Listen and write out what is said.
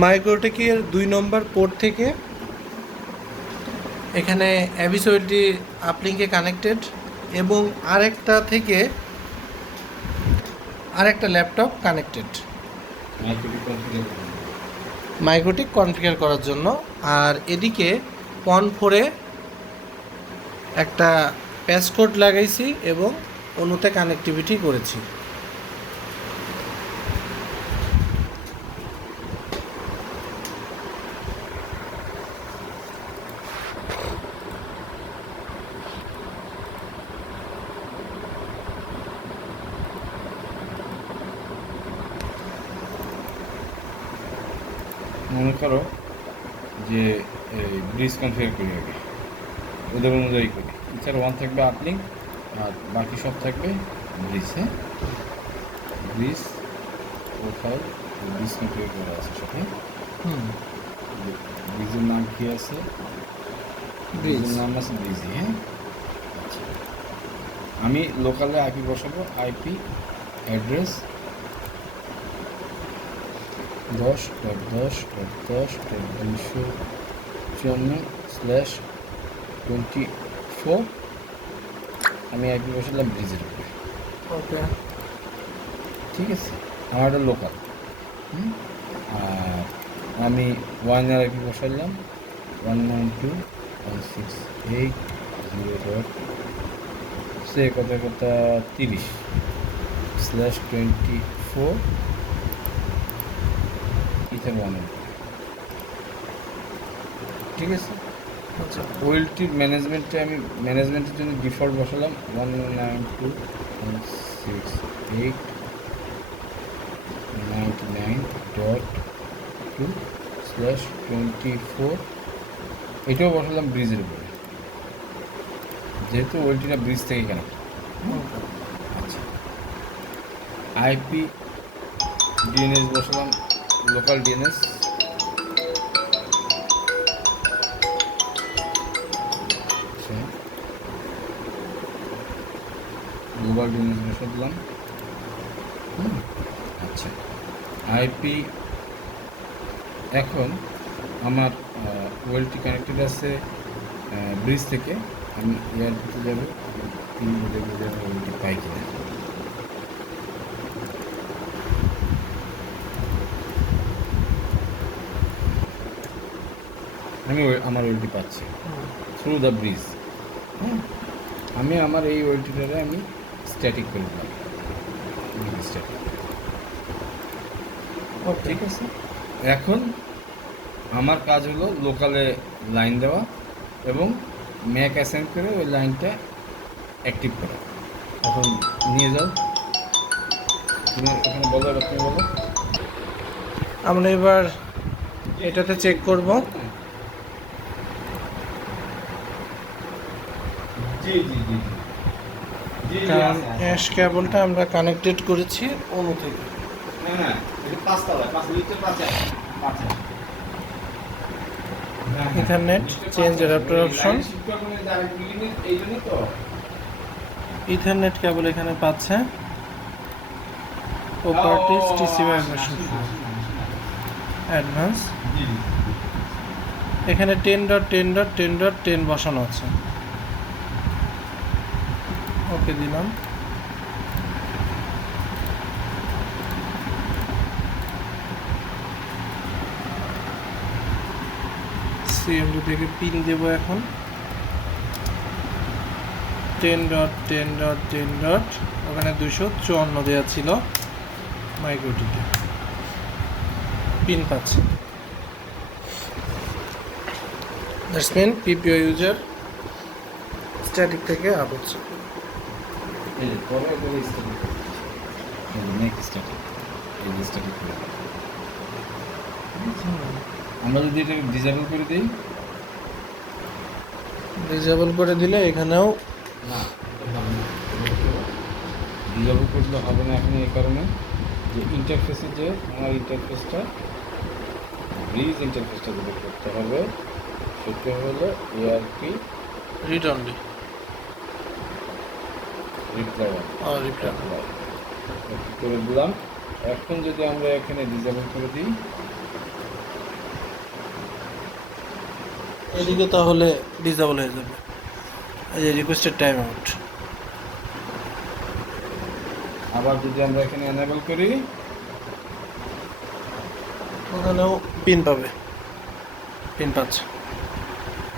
মাইক্রোটেকের 2 নম্বর port থেকে এখানে অ্যাবিসোলটি আপলিঙ্কে connected এবং আরেকটা ল্যাপটপ কানেক্টেড মাইক্রোটিক কনফিগার করার জন্য। আর এদিকে PON4-এ একটা প্যাসকোড লাগাইছি এবং অনুতে কানেক্টিভিটি করেছি। মনে করো যে ব্রিজ কনফিগার করি আগে ওদের অনুযায়ী করি, এছাড়া 1 থাকবে আপলিঙ্ক আর বাকি সব থাকবে ব্রিজ। হ্যাঁ, ব্রিজ প্রোফাইল ব্রিজ কনফিগার করা আছে সাথে। ব্রিজের নাম কি আছে? ব্রিজের নাম আছে ব্রিজি। হ্যাঁ, আচ্ছা, আমি লোকালে আইপি বসাবো। আইপি অ্যাড্রেস 10.10.254/24 আমি আইপি বসালাম ব্রিজের উপরে। ওকে, ঠিক আছে, আমার এটা লোকাল। আর আমি 1 এর আইপি বসালাম 192.168.0. কথা 30/24 ইথার 1। ঠিক আছে, আচ্ছা, ওএলটির ম্যানেজমেন্টে আমি ম্যানেজমেন্টের জন্য ডিফল্ট বসালাম 192.168.2/24। এটাও বসালাম ব্রিজের উপরে, যেহেতু ওএলটিটা ব্রিজ থেকে কেন। আচ্ছা, আইপি ডিএনএস বসালাম লোকাল ডিএনএস। গ্লোবাল ডিএনএস বসালাম। আচ্ছা, আইপি এখন আমার ওয়েলটি কানেক্টেড আছে ব্রিজ থেকে। আমি এয়ারপিতে যাবো, ওয়েলটি পাই কিনা। আমি আমার ওয়েলটি পাচ্ছি থ্রু দ্য ব্রিজ। হ্যাঁ, আমি আমার এই ওয়েলটিটারে আমি স্ট্যাটিক করে দিলাম। স্ট্যাটিক, ঠিক আছে। এখন আমার কাজ হলো লোকালে লাইন দেওয়া এবং ম্যাক অ্যাসাইন করে ওই লাইনটা অ্যাক্টিভ করা। এখন নিয়ে যাও, তুমি এখানে বলো, আপনি বলো। আমরা এবার এটাতে চেক করব। কারণ অ্যাশ কেবলটা আমরা কানেক্টেড করেছি অনু থেকে। Ethernet change adapter option, ethernet cable এখানে পাচ্ছে। প্রপার্টিজ টিসিপি ভার্সন অ্যাডভান্স, এখানে 10.10.10.10 বসানো আছে। ওকে দিলাম। সিএমডি থেকে পিন দেব এখন 10.10.10. ওখানে 254 দেওয়া ছিল। মাইক্রোটিকে পিন পাচ্ছে। That's mean PPPoE user static থেকে আপ হচ্ছে। আমরা যদি এটাকে ডিসেবল করে দিই, ডিসেবল করে দিলে এখানেও না, ডিসেবল করলে হবে না এখন এই কারণে যে ইন্টারফেসে যে আমার ইন্টারফেসটা ব্রিজ ইন্টারফেসটা যেটা করতে হবে সেটা হলো এআরপি রিড অনলি রিপ্লাই করে দিলাম। এখন যদি আমরা এখানে ডিসেবল করে দিই, এদিকে তাহলে ডিসেবল হয়ে যাবে। এই যে রিকোয়েস্টেড টাইম আউট। আবার যদি আমরা এখানে এনেবল করি, ওখানেও পিন পাবে, পিন পাচ্ছে।